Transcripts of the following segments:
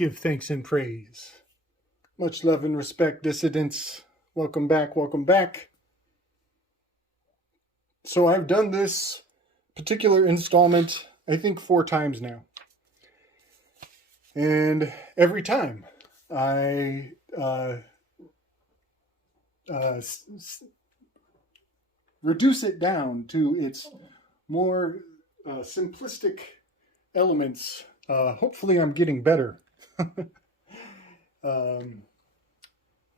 Give thanks and praise. Much love and respect, dissidents. Welcome back, welcome back. So I've done this particular installment, I think 4 times now. And every time I reduce it down to its more simplistic elements. Hopefully I'm getting better. But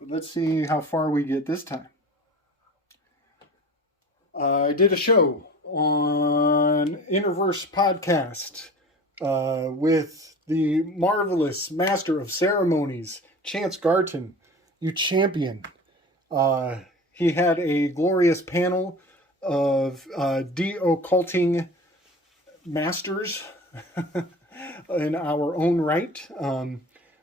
let's see how far we get this time. I did a show on Interverse Podcast with the marvelous master of ceremonies, Chance Garton, you champion. He had a glorious panel of de-occulting masters in our own right.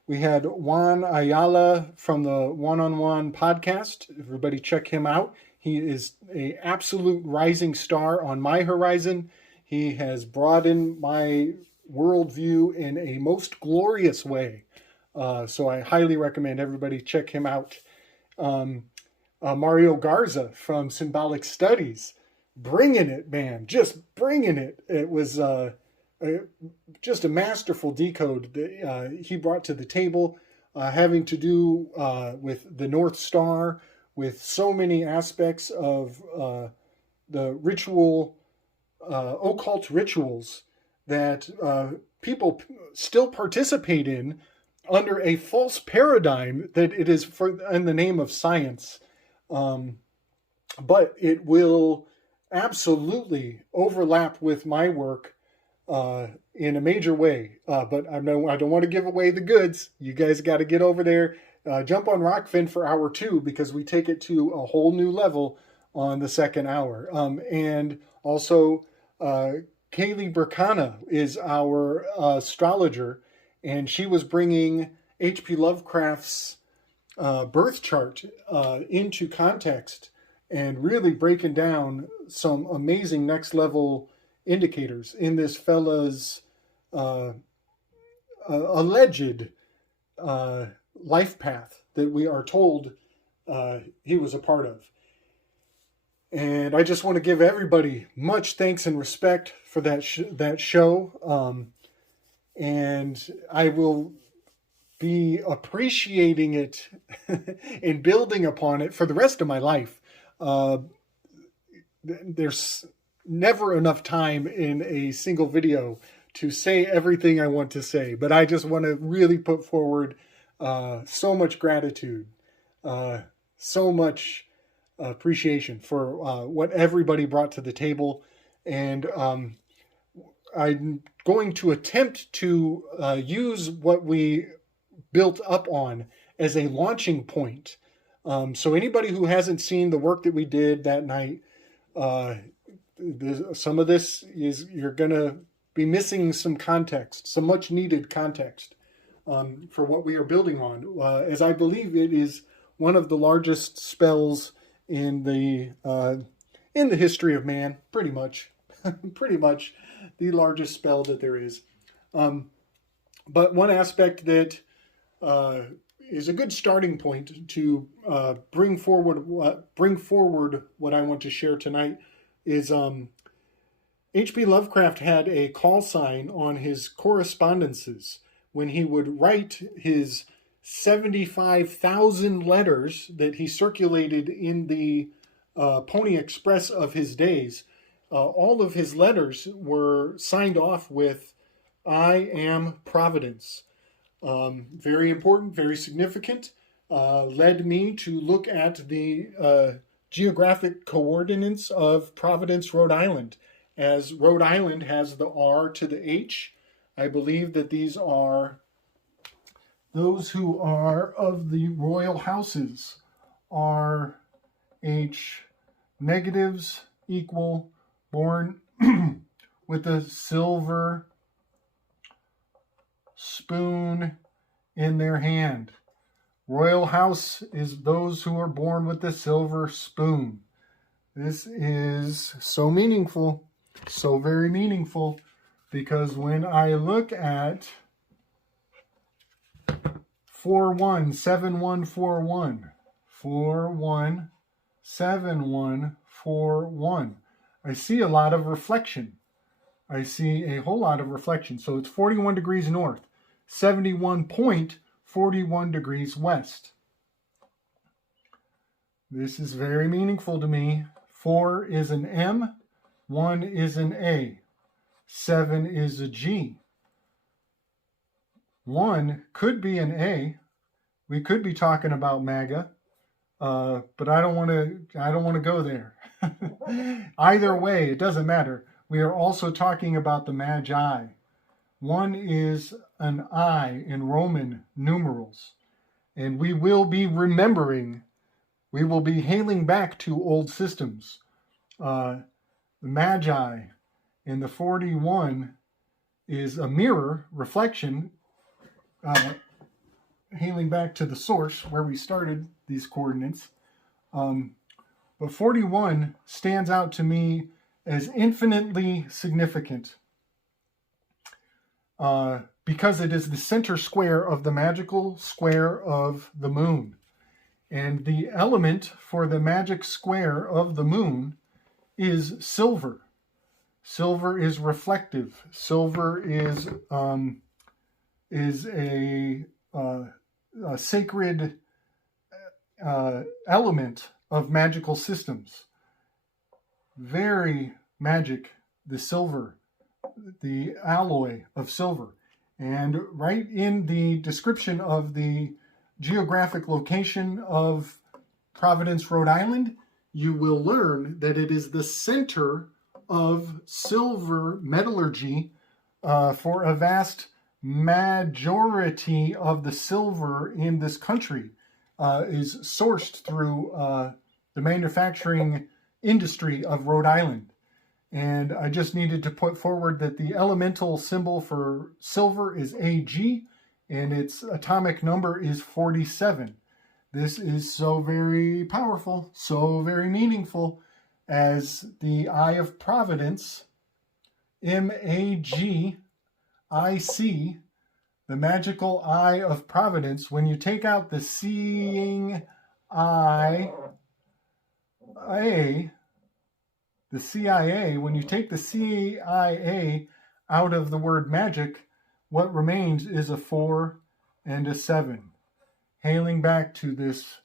We had Juan Ayala from the One-on-One podcast. Everybody check him out. He is an absolute rising star on my horizon. He has broadened my worldview in a most glorious way. So I highly recommend everybody check him out. Mario Garza from Symbolic Studies. Bringing it, man. Just bringing it. It was just a masterful decode that he brought to the table, having to do with the North Star, with so many aspects of the ritual, occult rituals that people still participate in under a false paradigm that it is in the name of science. But it will absolutely overlap with my work in a major way. But I don't want to give away the goods. You guys got to get over there. Jump on Rokfin for hour 2 because we take it to a whole new level on the second hour. And also, Kaylee Burkana is our astrologer, and she was bringing H.P. Lovecraft's birth chart into context and really breaking down some amazing next level indicators in this fella's alleged life path that we are told he was a part of. And I just want to give everybody much thanks and respect for that show. And I will be appreciating it and building upon it for the rest of my life. There's never enough time in a single video to say everything I want to say, but I just want to really put forward so much gratitude, so much appreciation for what everybody brought to the table. And I'm going to attempt to use what we built up on as a launching point. So anybody who hasn't seen the work that we did that night, some of this is, you're going to be missing some context, some much needed context for what we are building on, as I believe it is one of the largest spells in the history of man, pretty much the largest spell that there is. But one aspect that is a good starting point to bring forward what I want to share tonight is H.P. Lovecraft had a call sign on his correspondences when he would write his 75,000 letters that he circulated in the Pony Express of his days. All of his letters were signed off with, "I am Providence." Very important, very significant. Led me to look at the geographic coordinates of Providence, Rhode Island. As Rhode Island has the R to the H, I believe that these are those who are of the royal houses. R, H, negatives equal born with a silver spoon in their hand. Royal house is those who are born with the silver spoon. This is so meaningful, so very meaningful, because when I look at 417141. 417141. I see a lot of reflection. I see a whole lot of reflection. So it's 41 degrees north, 71.41 degrees west. This is very meaningful to me. 4 is an M, 1 is an A, 7 is a G. 1 could be an A. We could be talking about MAGA, but I don't want to go there. Either way, it doesn't matter. We are also talking about the Magi. 1 is an I in Roman numerals, and we will be remembering. We will be hailing back to old systems. The Magi in the 41 is a mirror reflection, hailing back to the source where we started these coordinates. But 41 stands out to me as infinitely significant because it is the center square of the magical square of the moon. And the element for the magic square of the moon is silver. Silver is reflective. Silver is a sacred element of magical systems. Very magic, the silver, the alloy of silver. And right in the description of the geographic location of Providence, Rhode Island, you will learn that it is the center of silver metallurgy for a vast majority of the silver in this country is sourced through the manufacturing industry of Rhode Island. And I just needed to put forward that the elemental symbol for silver is Ag, and its atomic number is 47. This is so very powerful, so very meaningful, as the Eye of Providence, M-A-G-I-C, the magical Eye of Providence. When you take out the seeing eye, the CIA, when you take the CIA out of the word magic, what remains is a 4 and a 7, hailing back to this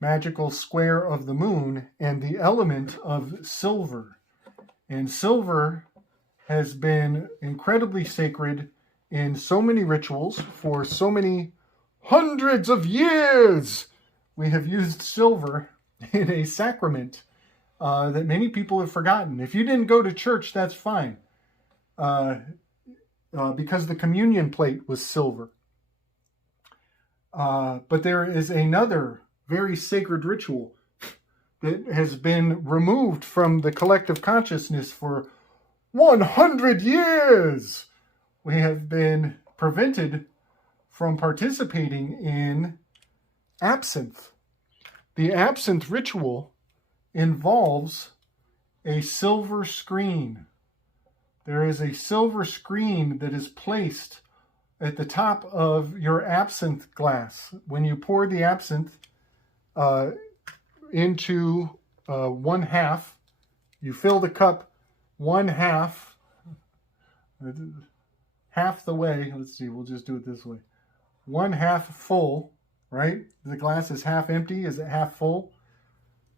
magical square of the moon and the element of silver. And silver has been incredibly sacred in so many rituals for so many hundreds of years. We have used silver in a sacrament that many people have forgotten. If you didn't go to church, that's fine. Because the communion plate was silver. But there is another very sacred ritual that has been removed from the collective consciousness for 100 years. We have been prevented from participating in absinthe. The absinthe ritual involves a silver screen. There is a silver screen that is placed at the top of your absinthe glass. When you pour the absinthe into 1/2, you fill the cup 1/2, half the way. Let's see, we'll just do it this way. 1/2 full, right? The glass is half empty. Is it half full?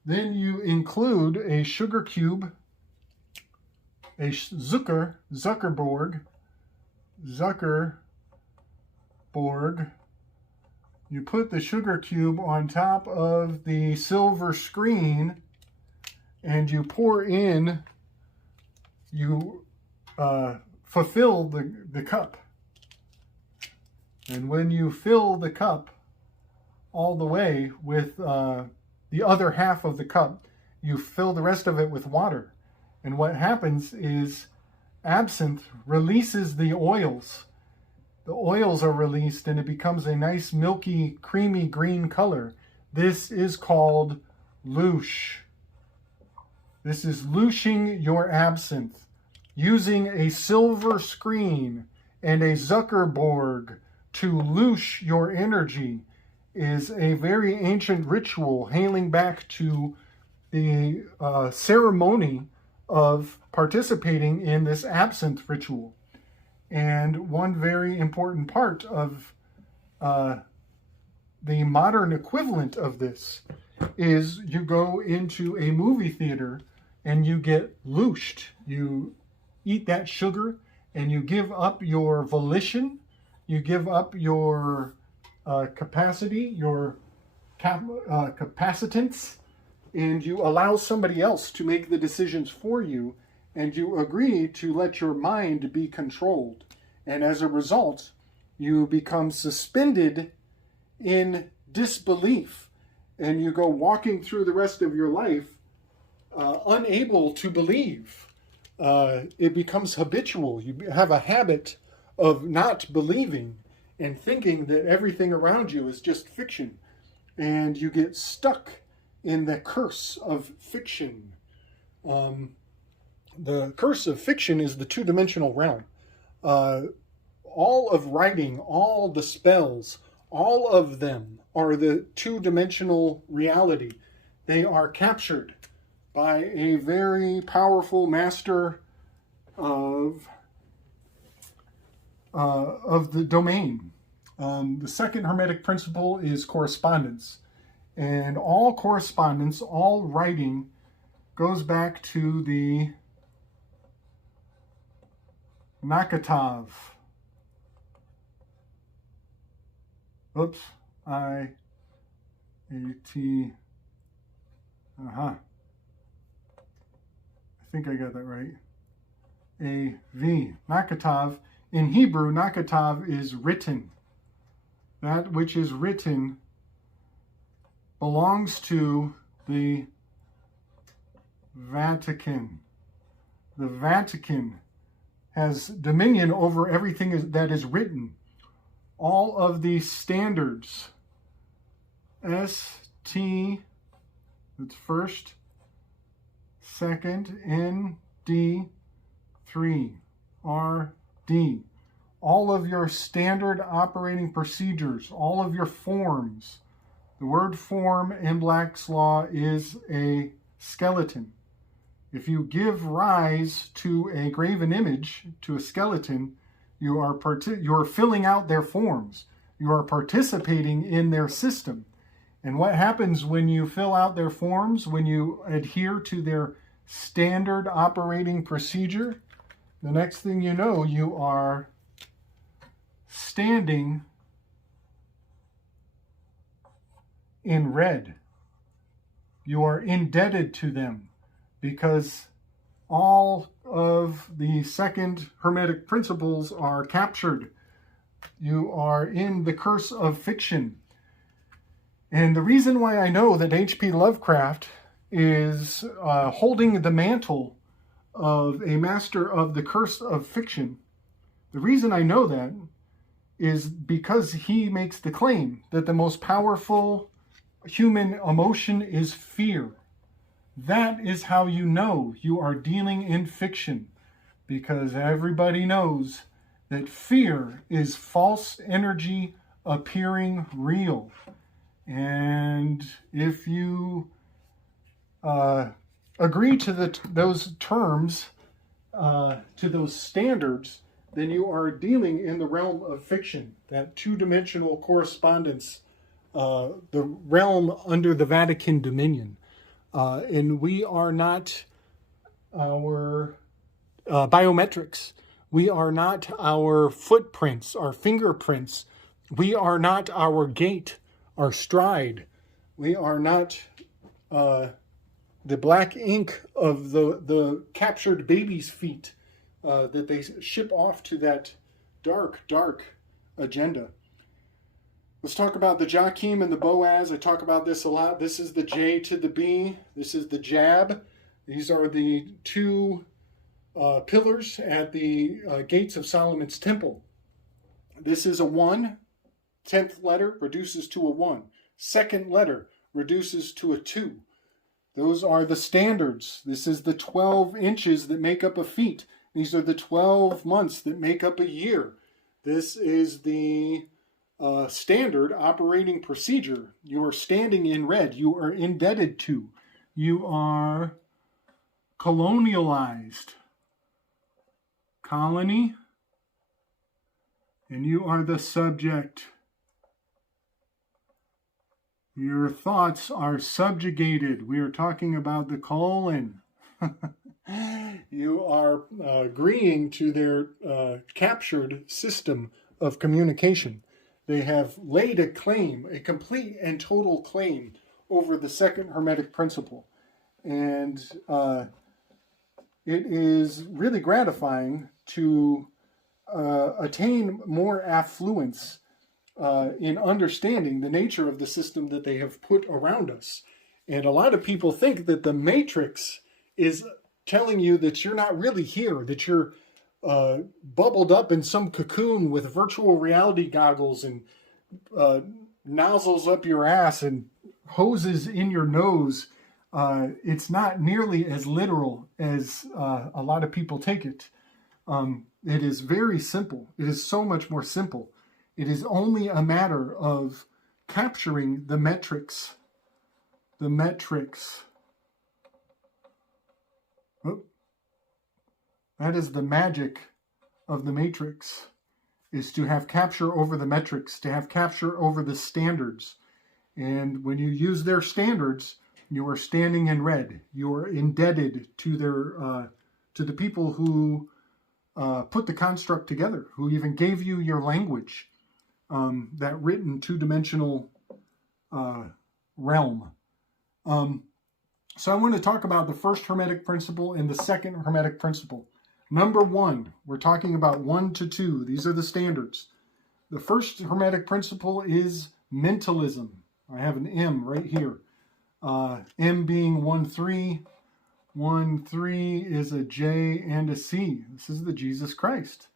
Then you include a sugar cube, a Zuckerborg. You put the sugar cube on top of the silver screen, and you pour in, you fulfill the cup. And when you fill the cup all the way with the other half of the cup, you fill the rest of it with water. And what happens is absinthe releases the oils. The oils are released and it becomes a nice milky, creamy green color. This is called louche. This is louching your absinthe using a silver screen and a Zuckerborg to loose your energy is a very ancient ritual hailing back to the ceremony of participating in this absinthe ritual. And one very important part of the modern equivalent of this is you go into a movie theater and you get loosed. You eat that sugar and you give up your volition, you give up your capacity, your capacitance, and you allow somebody else to make the decisions for you, and you agree to let your mind be controlled. And as a result, you become suspended in disbelief, and you go walking through the rest of your life unable to believe. It becomes habitual. You have a habit of not believing and thinking that everything around you is just fiction, and you get stuck in the curse of fiction. The curse of fiction is the two-dimensional realm. All of writing, all the spells, all of them are the two-dimensional reality. They are captured by a very powerful master of the domain. The second Hermetic principle is correspondence. And all correspondence, all writing, goes back to the Nakatav. Oops, I-A-T. I think I got that right. A-V. Nakatav. In Hebrew, Nakatav is written. That which is written belongs to the Vatican. The Vatican has dominion over everything that is written. All of these standards, S-T, that's first, second, N-D, 3, R-D. All of your standard operating procedures, all of your forms. The word form in Black's Law is a skeleton. If you give rise to a graven image, to a skeleton, you are filling out their forms. You are participating in their system. And what happens when you fill out their forms, when you adhere to their standard operating procedure, the next thing you know, you are standing in red. You are indebted to them because all of the second Hermetic principles are captured. You are in the curse of fiction. And the reason why I know that H.P. Lovecraft is holding the mantle of a master of the curse of fiction, the reason I know that is because he makes the claim that the most powerful human emotion is fear. That is how you know you are dealing in fiction, because everybody knows that fear is false energy appearing real. And if you agree to those terms, to those standards, then you are dealing in the realm of fiction, that two-dimensional correspondence, the realm under the Vatican dominion. And we are not our biometrics. We are not our footprints, our fingerprints. We are not our gait, our stride. We are not the black ink of the captured baby's feet that they ship off to that dark, dark agenda. Let's talk about the Joachim and the Boaz. I talk about this a lot. This is the J to the B. This is the jab. These are the two pillars at the gates of Solomon's temple. This is a 1. 10th letter reduces to a 1. Second letter reduces to a 2. Those are the standards. This is the 12 inches that make up a feet. These are the 12 months that make up a year. This is the standard operating procedure. You are standing in red. You are indebted to. You are colonialized. Colony. And you are the subject. Your thoughts are subjugated. We are talking about the colon. You are agreeing to their captured system of communication. They have laid a claim, a complete and total claim, over the second Hermetic principle. And it is really gratifying to attain more affluence in understanding the nature of the system that they have put around us. And a lot of people think that the Matrix is telling you that you're not really here, that you're bubbled up in some cocoon with virtual reality goggles and nozzles up your ass and hoses in your nose. It's not nearly as literal as a lot of people take it. It is very simple. It is so much more simple. It is only a matter of capturing the metrics. The metrics. Oh, that is the magic of the Matrix, is to have capture over the metrics, to have capture over the standards. And when you use their standards, you are standing in red. You are indebted to their to the people who put the construct together, who even gave you your language, that written two-dimensional realm. So I want to talk about the first Hermetic principle and the second Hermetic principle. Number 1, we're talking about 1 to 2. These are the standards. The first Hermetic principle is mentalism. I have an M right here. M being 1-3. 1-3 is a J and a C. This is the Jesus Christ.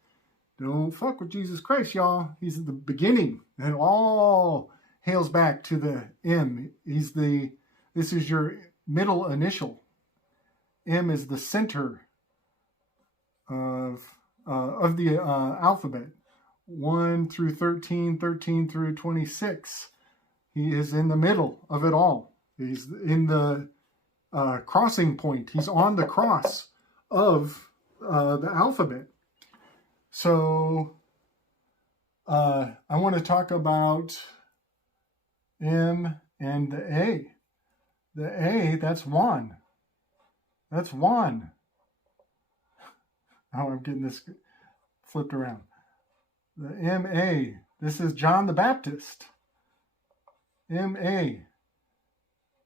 Don't fuck with Jesus Christ, y'all. He's at the beginning. And all hails back to the M. This is your middle initial. M is the center of the alphabet. 1 through 13, 13 through 26. He is in the middle of it all. He's in the crossing point. He's on the cross of the alphabet. So I want to talk about M and the A. The A, that's Juan. That's Juan. Oh, I'm getting this flipped around. The M-A, this is John the Baptist. M-A.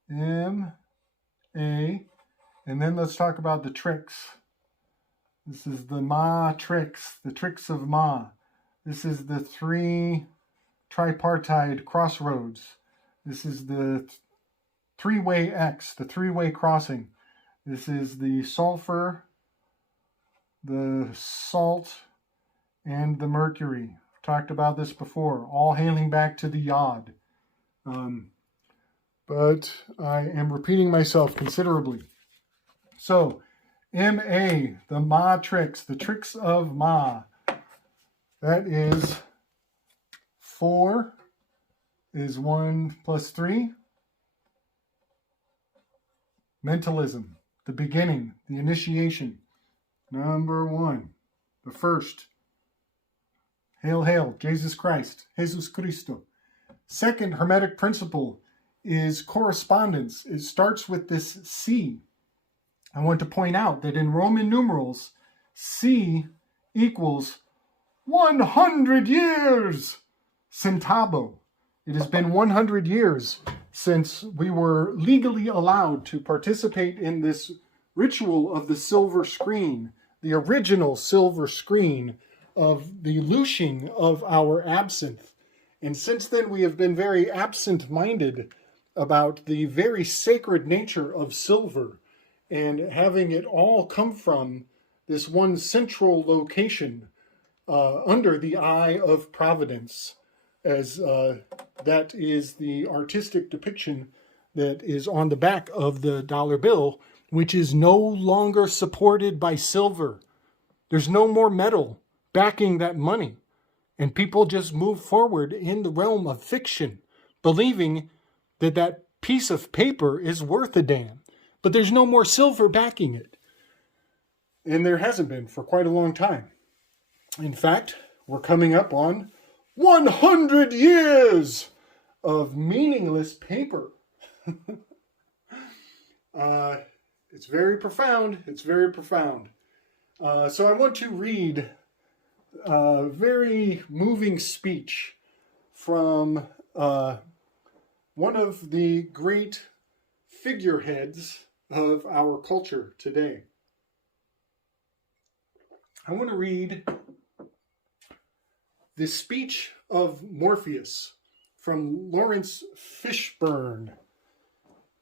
M-A. And then let's talk about the tricks. This is the Ma tricks, the tricks of Ma. This is the 3 tripartite crossroads. This is the 3-way X, the 3-way crossing. This is the sulfur, the salt, and the mercury. I've talked about this before, all hailing back to the Yod. But I am repeating myself considerably. So, M-A, the Ma tricks, the tricks of Ma. That is 4 is 1 plus 3. Mentalism, the beginning, the initiation. Number 1, the first. Hail, hail, Jesus Christ, Jesus Cristo. Second Hermetic principle is correspondence. It starts with this C. I want to point out that in Roman numerals, C equals 100 years. Centavo. It has been 100 years since we were legally allowed to participate in this ritual of the silver screen, the original silver screen of the lushing of our absinthe. And since then, we have been very absent-minded about the very sacred nature of silver and having it all come from this one central location under the eye of Providence, as that is the artistic depiction that is on the back of the dollar bill, which is no longer supported by silver. There's no more metal backing that money. And people just move forward in the realm of fiction, believing that that piece of paper is worth a damn. But there's no more silver backing it. And there hasn't been for quite a long time. In fact, we're coming up on 100 years of meaningless paper. It's very profound. It's very profound. So I want to read a very moving speech from one of the great figureheads of our culture today. I want to read the speech of Morpheus from Lawrence Fishburne.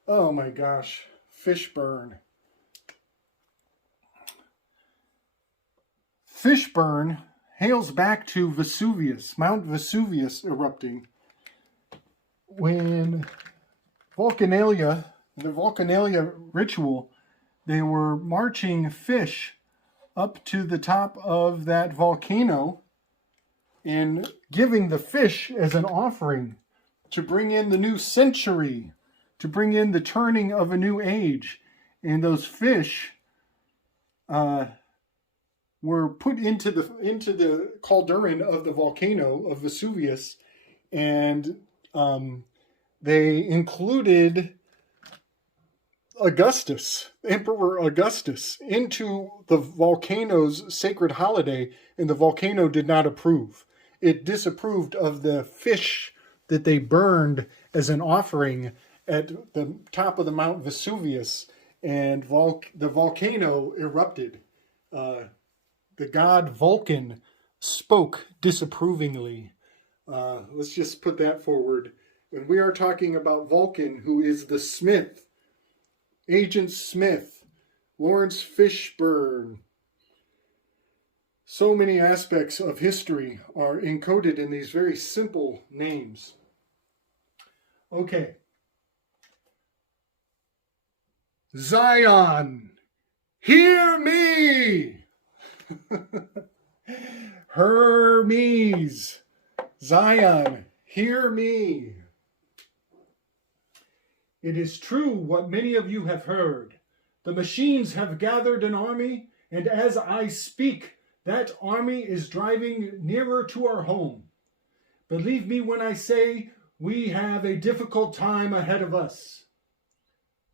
Oh my gosh, Fishburne. Fishburne hails back to Vesuvius, Mount Vesuvius erupting, when the Vulcanalia ritual, they were marching fish up to the top of that volcano and giving the fish as an offering to bring in the new century, to bring in the turning of a new age. And those fish were put into the cauldron of the volcano of Vesuvius, and they included Emperor Augustus, into the volcano's sacred holiday, and the volcano did not approve. It disapproved of the fish that they burned as an offering at the top of the Mount Vesuvius, and the volcano erupted. The god Vulcan spoke disapprovingly. Let's just put that forward. And we are talking about Vulcan, who is the Smith, Agent Smith, Lawrence Fishburne. So many aspects of history are encoded in these very simple names. Okay. Zion, hear me! Hermes, Zion, hear me! It is true what many of you have heard. The machines have gathered an army, and as I speak, that army is driving nearer to our home. Believe me when I say we have a difficult time ahead of us.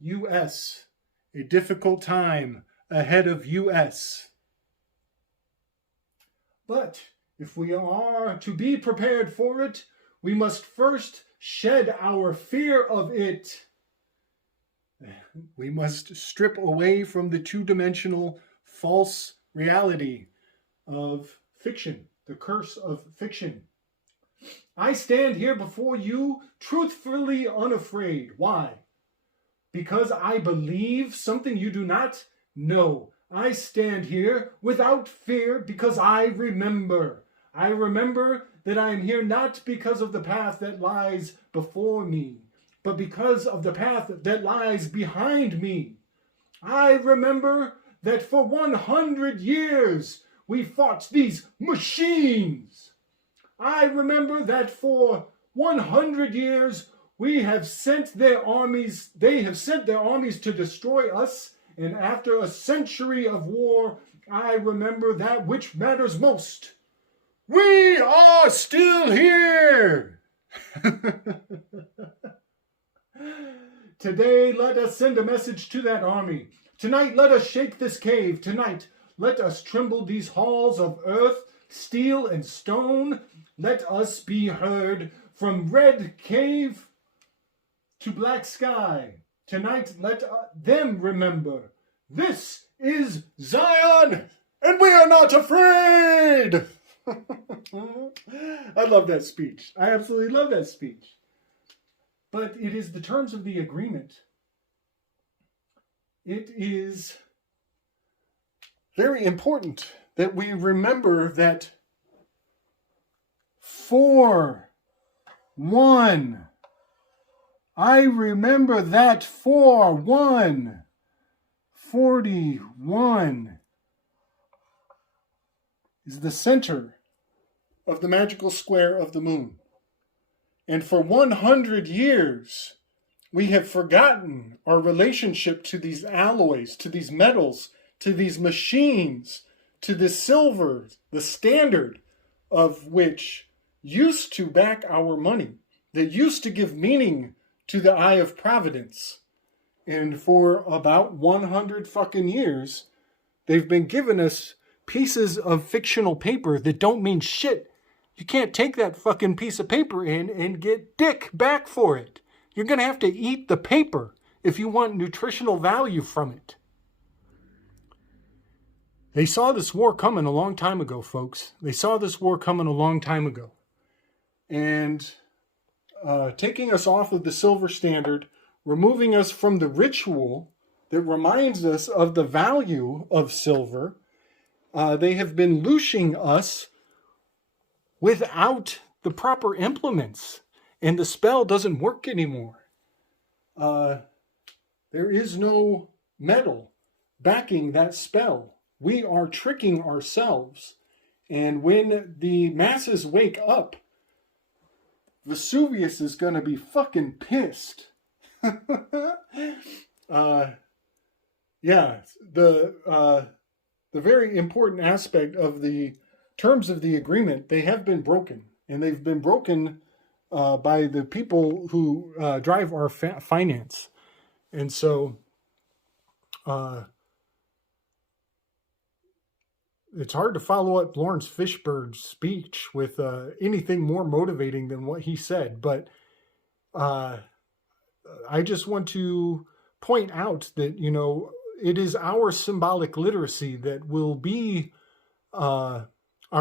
U.S., a difficult time ahead of U.S. But if we are to be prepared for it, we must first shed our fear of it. We must strip away from the two-dimensional false reality of fiction, the curse of fiction. I stand here before you truthfully unafraid. Why? Because I believe something you do not? No. I stand here without fear because I remember. I remember that I am here not because of the path that lies before me, but because of the path that lies behind me. I remember that for 100 years we fought these machines. I remember that for 100 years they have sent their armies to destroy us, and after a century of war, I remember that which matters most. We are still here! Today, let us send a message to that army. Tonight, let us shake this cave. Tonight, let us tremble these halls of earth, steel, and stone. Let us be heard from red cave to black sky. Tonight, let them remember. This is Zion, and we are not afraid! I love that speech. I absolutely love that speech. But it is the terms of the agreement. It is very important that we remember that 4-1. I remember that 4-1. 41 is the center of the magical square of the moon. And for 100 years, we have forgotten our relationship to these alloys, to these metals, to these machines, to the silver, the standard of which used to back our money, that used to give meaning to the eye of providence. And for about 100 fucking years, they've been giving us pieces of fictional paper that don't mean shit. You can't take that fucking piece of paper in and get dick back for it. You're going to have to eat the paper if you want nutritional value from it. They saw this war coming a long time ago, folks. They saw this war coming a long time ago. And taking us off of the silver standard, removing us from the ritual that reminds us of the value of silver, they have been looshing us without the proper implements. And the spell doesn't work anymore. There is no metal backing that spell. We are tricking ourselves. And when the masses wake up, Vesuvius is going to be fucking pissed. Yeah, the very important aspect of the terms of the agreement, they have been broken. And they've been broken by the people who drive our finance. And so it's hard to follow up Lawrence Fishburne's speech with anything more motivating than what he said. But I just want to point out that, you know, it is our symbolic literacy that will be our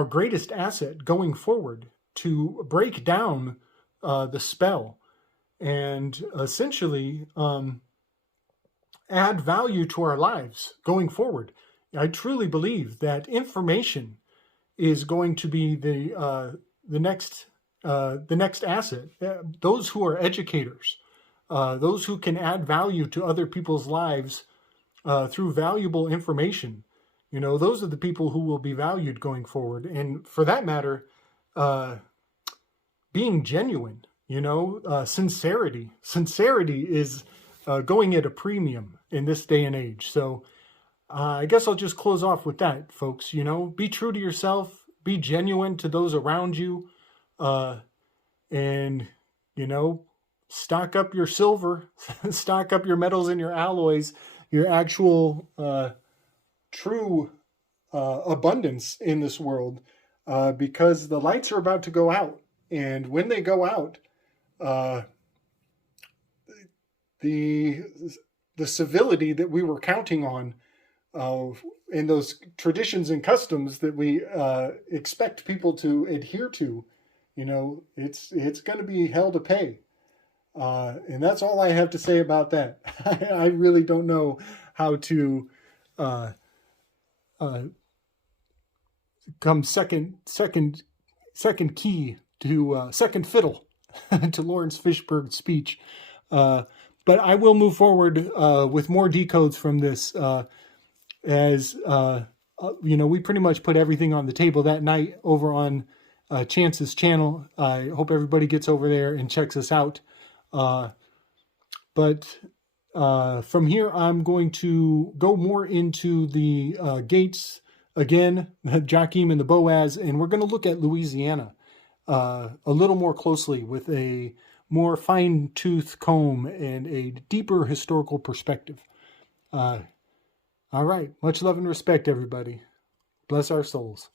greatest asset going forward to break down the spell and essentially add value to our lives going forward. I truly believe that information is going to be the next asset. Those who are educators, those who can add value to other people's lives through valuable information, you know, those are the people who will be valued going forward. And for that matter, being genuine, you know, sincerity is going at a premium in this day and age. So I guess I'll just close off with that, folks. You know, be true to yourself, be genuine to those around you, and, you know, stock up your silver, stock up your metals and your alloys, your actual true abundance in this world, because the lights are about to go out. And when they go out, the civility that we were counting on in those traditions and customs that we expect people to adhere to, you know, it's going to be hell to pay. And that's all I have to say about that. I really don't know how to come second key to second fiddle to Lawrence Fishburne's speech. But I will move forward with more decodes from this. As you know, we pretty much put everything on the table that night over on Chance's channel. I hope everybody gets over there and checks us out. But from here, I'm going to go more into the gates again, the Joachim and the Boaz, and we're going to look at Louisiana a little more closely with a more fine-tooth comb and a deeper historical perspective. All right. Much love and respect, everybody. Bless our souls.